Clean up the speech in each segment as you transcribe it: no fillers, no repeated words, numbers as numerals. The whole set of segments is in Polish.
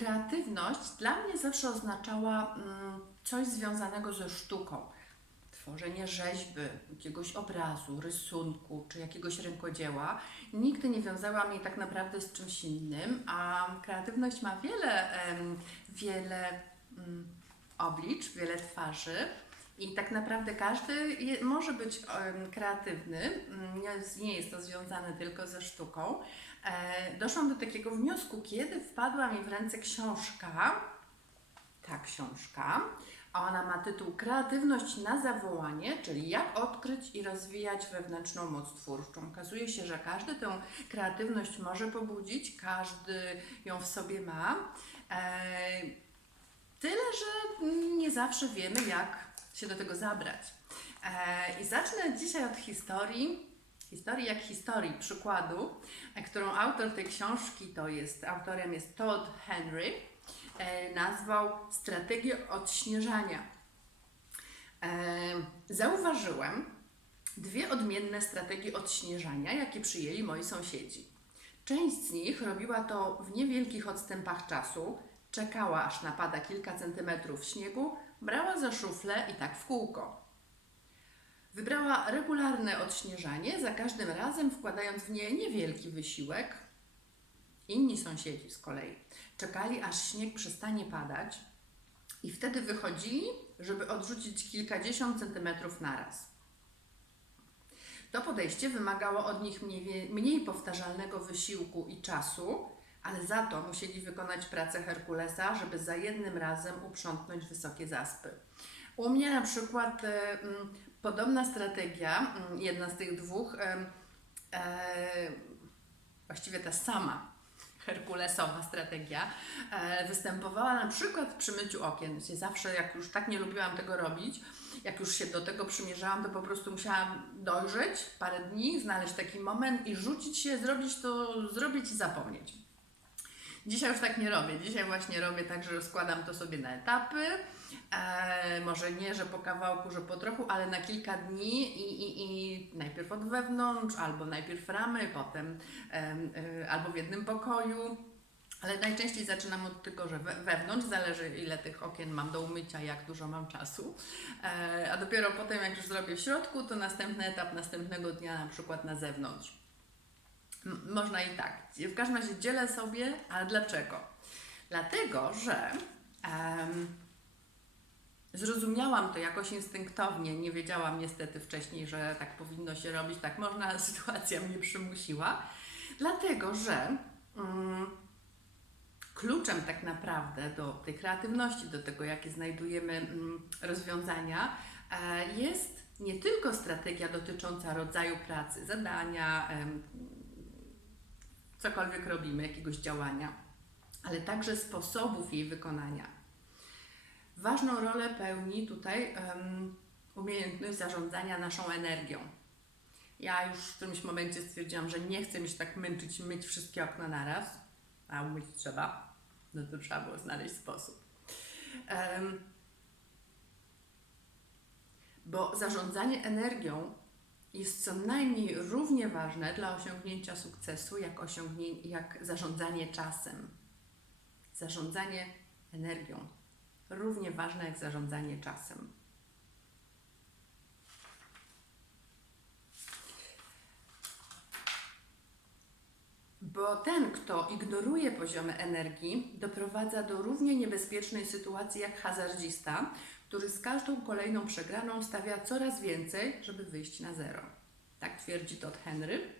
Kreatywność dla mnie zawsze oznaczała coś związanego ze sztuką. Tworzenie rzeźby, jakiegoś obrazu, rysunku czy jakiegoś rękodzieła. Nigdy nie wiązałam jej tak naprawdę z czymś innym, a kreatywność ma wiele oblicz, wiele twarzy. I tak naprawdę każdy może być kreatywny, nie jest to związane tylko ze sztuką. Doszłam do takiego wniosku, kiedy wpadła mi w ręce książka, ta książka, a ona ma tytuł Kreatywność na zawołanie, czyli jak odkryć i rozwijać wewnętrzną moc twórczą. Okazuje się, że każdy tę kreatywność może pobudzić, każdy ją w sobie ma. Tyle, że nie zawsze wiemy, jak się do tego zabrać. I zacznę dzisiaj od historii jak historii, przykładu, którą autor tej książki autorem jest Todd Henry, nazwał Strategię odśnieżania. Zauważyłem dwie odmienne strategie odśnieżania, jakie przyjęli moi sąsiedzi. Część z nich robiła to w niewielkich odstępach czasu, czekała aż napada kilka centymetrów śniegu, brała za szuflę i tak w kółko. Wybrała regularne odśnieżanie, za każdym razem wkładając w nie niewielki wysiłek. Inni sąsiedzi z kolei czekali, aż śnieg przestanie padać i wtedy wychodzili, żeby odrzucić kilkadziesiąt centymetrów naraz. To podejście wymagało od nich mniej powtarzalnego wysiłku i czasu, ale za to musieli wykonać pracę Herkulesa, żeby za jednym razem uprzątnąć wysokie zaspy. U mnie na przykład podobna strategia, jedna z tych dwóch, właściwie ta sama herkulesowa strategia, występowała na przykład przy myciu okien. Zawsze, jak już tak nie lubiłam tego robić, jak już się do tego przymierzałam, to po prostu musiałam dojrzeć parę dni, znaleźć taki moment i rzucić się, zrobić i zapomnieć. Dzisiaj już tak nie robię. Dzisiaj właśnie robię tak, że rozkładam to sobie na etapy. Może nie, że po kawałku, że po trochu, ale na kilka dni i najpierw od wewnątrz, albo najpierw ramy, potem albo w jednym pokoju. Ale najczęściej zaczynam od tego, że wewnątrz, zależy ile tych okien mam do umycia, jak dużo mam czasu. A dopiero potem, jak już zrobię w środku, to następny etap następnego dnia na przykład na zewnątrz. Można i tak. W każdym razie dzielę sobie, ale dlaczego? Dlatego, że zrozumiałam to jakoś instynktownie, nie wiedziałam niestety wcześniej, że tak powinno się robić, tak można, sytuacja mnie przymusiła. Dlatego, że kluczem tak naprawdę do tej kreatywności, do tego, jakie znajdujemy rozwiązania, jest nie tylko strategia dotycząca rodzaju pracy, zadania, cokolwiek robimy, jakiegoś działania, ale także sposobów jej wykonania. Ważną rolę pełni tutaj umiejętność zarządzania naszą energią. Ja już w którymś momencie stwierdziłam, że nie chcę mi się tak męczyć, myć wszystkie okna naraz, a umyć trzeba, no to trzeba było znaleźć sposób. Bo zarządzanie energią jest co najmniej równie ważne dla osiągnięcia sukcesu, jak zarządzanie czasem. Zarządzanie energią. Równie ważne jak zarządzanie czasem. Bo ten, kto ignoruje poziomy energii, doprowadza do równie niebezpiecznej sytuacji jak hazardzista, który z każdą kolejną przegraną stawia coraz więcej, żeby wyjść na zero. Tak twierdzi Todd Henry.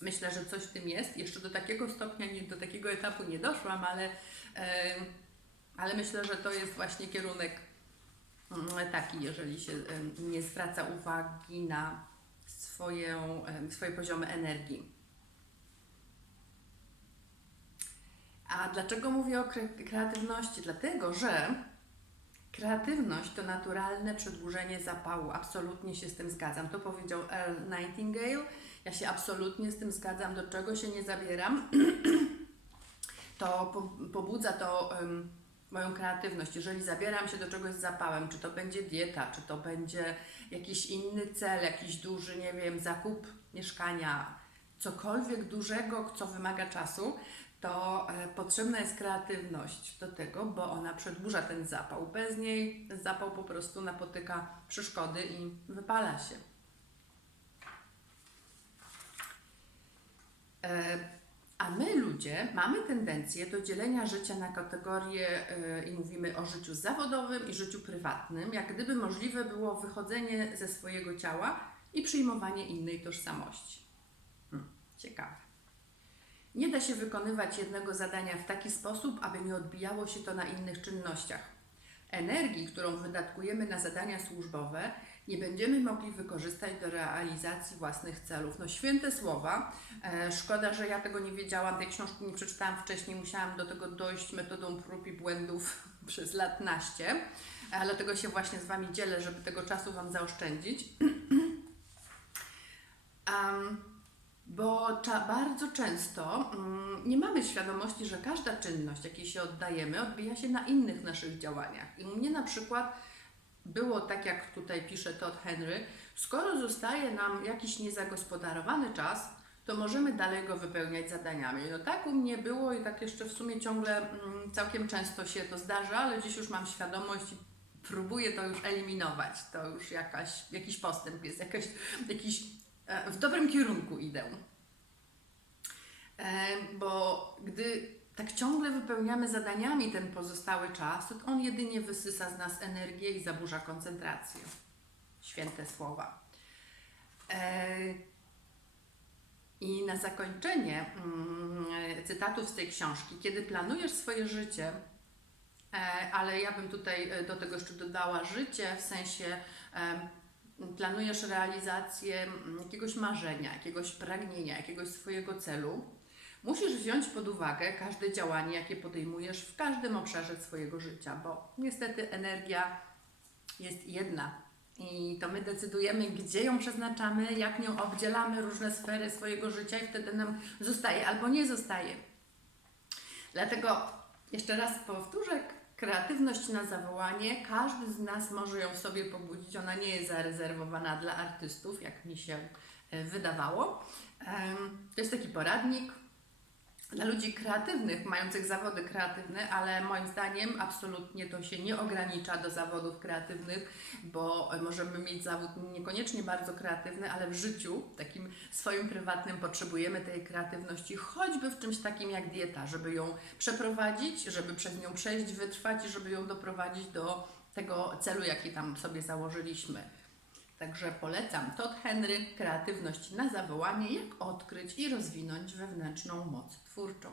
Myślę, że coś w tym jest. Jeszcze do takiego stopnia, do takiego etapu nie doszłam, ale myślę, że to jest właśnie kierunek taki, jeżeli się nie zwraca uwagi na swoje poziomy energii. A dlaczego mówię o kreatywności? Dlatego, że kreatywność to naturalne przedłużenie zapału. Absolutnie się z tym zgadzam. To powiedział Earl Nightingale. Ja się absolutnie z tym zgadzam. Do czego się nie zabieram, to pobudza to moją kreatywność. Jeżeli zabieram się do czegoś z zapałem, czy to będzie dieta, czy to będzie jakiś inny cel, jakiś duży, nie wiem, zakup mieszkania, cokolwiek dużego, co wymaga czasu, to potrzebna jest kreatywność do tego, bo ona przedłuża ten zapał. Bez niej zapał po prostu napotyka przeszkody i wypala się. A my ludzie mamy tendencję do dzielenia życia na kategorie i mówimy o życiu zawodowym i życiu prywatnym, jak gdyby możliwe było wychodzenie ze swojego ciała i przyjmowanie innej tożsamości. Ciekawe. Nie da się wykonywać jednego zadania w taki sposób, aby nie odbijało się to na innych czynnościach. Energii, którą wydatkujemy na zadania służbowe, nie będziemy mogli wykorzystać do realizacji własnych celów. No święte słowa. Szkoda, że ja tego nie wiedziałam, tej książki nie przeczytałam wcześniej, musiałam do tego dojść metodą prób i błędów przez lat naście. Dlatego się właśnie z Wami dzielę, żeby tego czasu Wam zaoszczędzić. Bo bardzo często nie mamy świadomości, że każda czynność, jakiej się oddajemy, odbija się na innych naszych działaniach. I u mnie na przykład było tak, jak tutaj pisze Todd Henry, skoro zostaje nam jakiś niezagospodarowany czas, to możemy dalej go wypełniać zadaniami. No tak u mnie było i tak jeszcze w sumie ciągle całkiem często się to zdarza, ale dziś już mam świadomość i próbuję to już eliminować. To już jakiś postęp jest, w dobrym kierunku idę. Bo gdy tak ciągle wypełniamy zadaniami ten pozostały czas, to on jedynie wysysa z nas energię i zaburza koncentrację. Święte słowa. I na zakończenie cytatów z tej książki. Kiedy planujesz swoje życie, ale ja bym tutaj do tego jeszcze dodała życie, w sensie planujesz realizację jakiegoś marzenia, jakiegoś pragnienia, jakiegoś swojego celu, musisz wziąć pod uwagę każde działanie, jakie podejmujesz w każdym obszarze swojego życia, bo niestety energia jest jedna i to my decydujemy, gdzie ją przeznaczamy, jak nią obdzielamy różne sfery swojego życia i wtedy nam zostaje albo nie zostaje. Dlatego jeszcze raz powtórzę, kreatywność na zawołanie, każdy z nas może ją w sobie pobudzić, ona nie jest zarezerwowana dla artystów, jak mi się wydawało. To jest taki poradnik dla ludzi kreatywnych, mających zawody kreatywne, ale moim zdaniem absolutnie to się nie ogranicza do zawodów kreatywnych, bo możemy mieć zawód niekoniecznie bardzo kreatywny, ale w życiu takim swoim prywatnym potrzebujemy tej kreatywności, choćby w czymś takim jak dieta, żeby ją przeprowadzić, żeby przez nią przejść, wytrwać i żeby ją doprowadzić do tego celu, jaki tam sobie założyliśmy. Także polecam Todd Henry, kreatywność na zawołanie, jak odkryć i rozwinąć wewnętrzną moc twórczą.